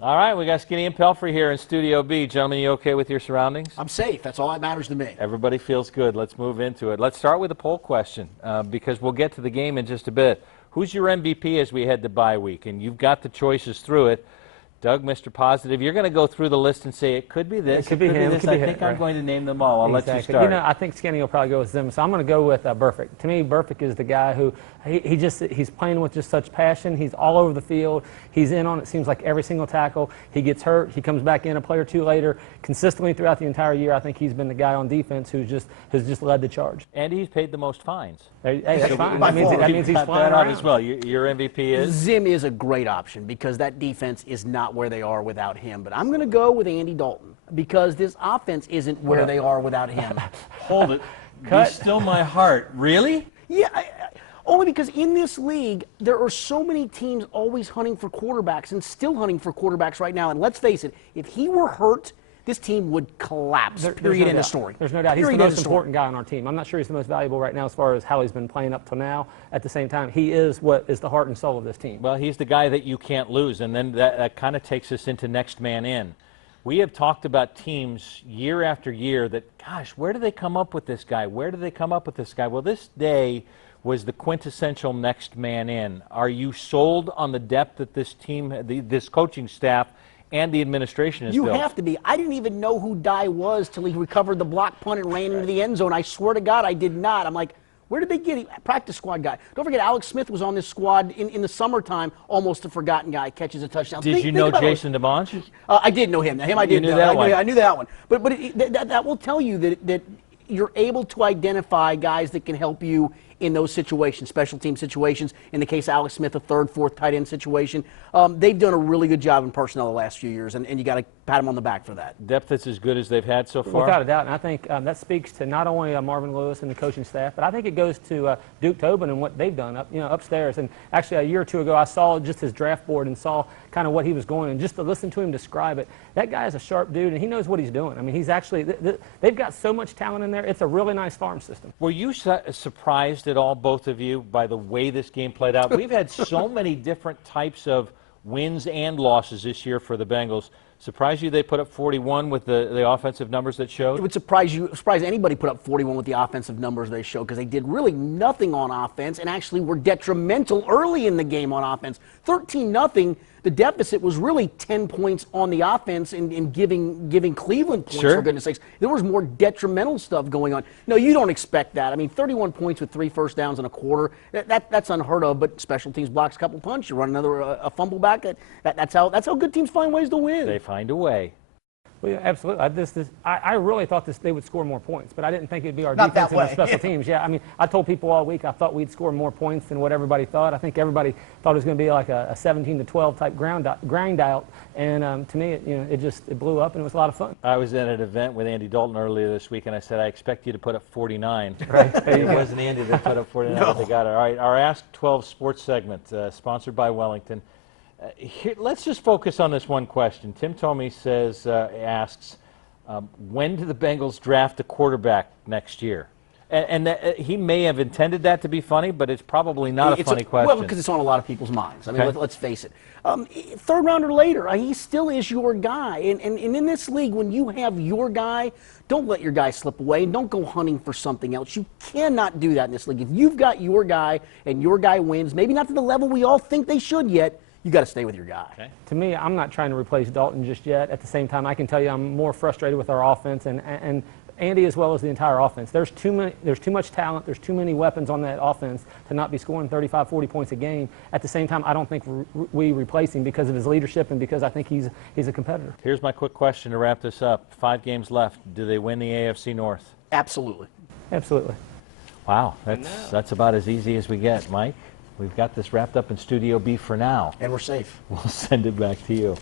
All right, we got Skinny and Pelfrey here in Studio B. Gentlemen, you okay with your surroundings? I'm safe. That's all that matters to me. Everybody feels good. Let's move into it. Let's start with a poll question because we'll get to the game in just a bit. Who's your MVP as we head to bye week? And you've got the choices through it. Doug, Mr. Positive, you're going to go through the list and say it could be this, it could be him, this. I think I'm going to name them all. I'll let you start. You know, I think Skinny will probably go with Zim, so I'm going to go with Burfict. To me, Burfict is the guy who he's playing with just such passion. He's all over the field. He's in on it seems like every single tackle. He gets hurt. He comes back in a play or two later. Consistently throughout the entire year, I think he's been the guy on defense who's just led the charge. And he's paid the most fines. Hey, that's fine. That means he's flying around as well. Your MVP is? Zim is a great option because that defense is not where they are without him. But I'm going to go with Andy Dalton because this offense isn't where they are without him. Hold it. Be still my heart. Really? Yeah, only because in this league, there are so many teams always hunting for quarterbacks and still hunting for quarterbacks right now. And let's face it, if he were hurt, this team would collapse, period, end of story. There's no doubt. He's the most important guy on our team. I'm not sure he's the most valuable right now as far as how he's been playing up till now. At the same time, he is what is the heart and soul of this team. Well, he's the guy that you can't lose, and then that kind of takes us into next man in. We have talked about teams year after year that, gosh, where do they come up with this guy? Where do they come up with this guy? Well, this day was the quintessential next man in. Are you sold on the depth that this team, this coaching staff, and the administration is built? You have to be. I didn't even know who Dye was till he recovered the block punt and ran into the end zone. I swear to God, I did not. I'm like, where did they get him? Practice squad guy. Don't forget, Alex Smith was on this squad in the summertime, almost a forgotten guy, catches a touchdown. Did you know Jason DeBonge? I did know him. Him I did know. I knew that one. But that will tell you that you're able to identify guys that can help you in those situations, special team situations. In the case of Alex Smith, a third, fourth tight end situation. They've done a really good job in personnel the last few years, and you got to pat them on the back for that. Depth that's as good as they've had so far? Without a doubt, and I think that speaks to not only Marvin Lewis and the coaching staff, but I think it goes to Duke Tobin and what they've done upstairs. And actually, a year or two ago, I saw just his draft board and saw kind of what he was going, and just to listen to him describe it, that guy is a sharp dude, and he knows what he's doing. I mean, he's actually, they've got so much talent in there. It's a really nice farm system. Were you surprised at all, both of you, by the way this game played out? We've had so many different types of wins and losses this year for the Bengals. Surprise you they put up 41 with the offensive numbers that showed? It would surprise anybody put up 41 with the offensive numbers they showed because they did really nothing on offense and actually were detrimental early in the game on offense. 13-0. The deficit was really 10 points on the offense in giving Cleveland points, for goodness sakes. There was more detrimental stuff going on. No, you don't expect that. I mean, 31 points with 3 first downs and a quarter, that's unheard of, but special teams blocks a couple punts. You run another a fumble back. That's how good teams find ways to win. They find a way. Well, yeah, absolutely. I really thought they would score more points, but I didn't think it would be our defense and the special teams. Yeah, I mean, I told people all week I thought we'd score more points than what everybody thought. I think everybody thought it was going to be like a 17-12 type grind out, and to me, it blew up and it was a lot of fun. I was at an event with Andy Dalton earlier this week, and I said I expect you to put up 49. Right. It wasn't Andy that put up 49, but they got it. All right, our Ask 12 Sports segment, sponsored by Wellington. Here, let's just focus on this one question. Tim Tomey asks, when do the Bengals draft a quarterback next year? And he may have intended that to be funny, but it's probably not a funny question. Well, because it's on a lot of people's minds. I mean, let's face it. Third round or later, he still is your guy. And in this league, when you have your guy, don't let your guy slip away. Don't go hunting for something else. You cannot do that in this league. If you've got your guy and your guy wins, maybe not to the level we all think they should yet, you got to stay with your guy. Okay. To me, I'm not trying to replace Dalton just yet. At the same time, I can tell you I'm more frustrated with our offense and Andy as well as the entire offense. There's too much talent. There's too many weapons on that offense to not be scoring 35, 40 points a game. At the same time, I don't think we replace him because of his leadership and because I think he's a competitor. Here's my quick question to wrap this up. 5 games left. Do they win the AFC North? Absolutely. Absolutely. Wow, that's about as easy as we get, Mike. We've got this wrapped up in Studio B for now. And we're safe. We'll send it back to you.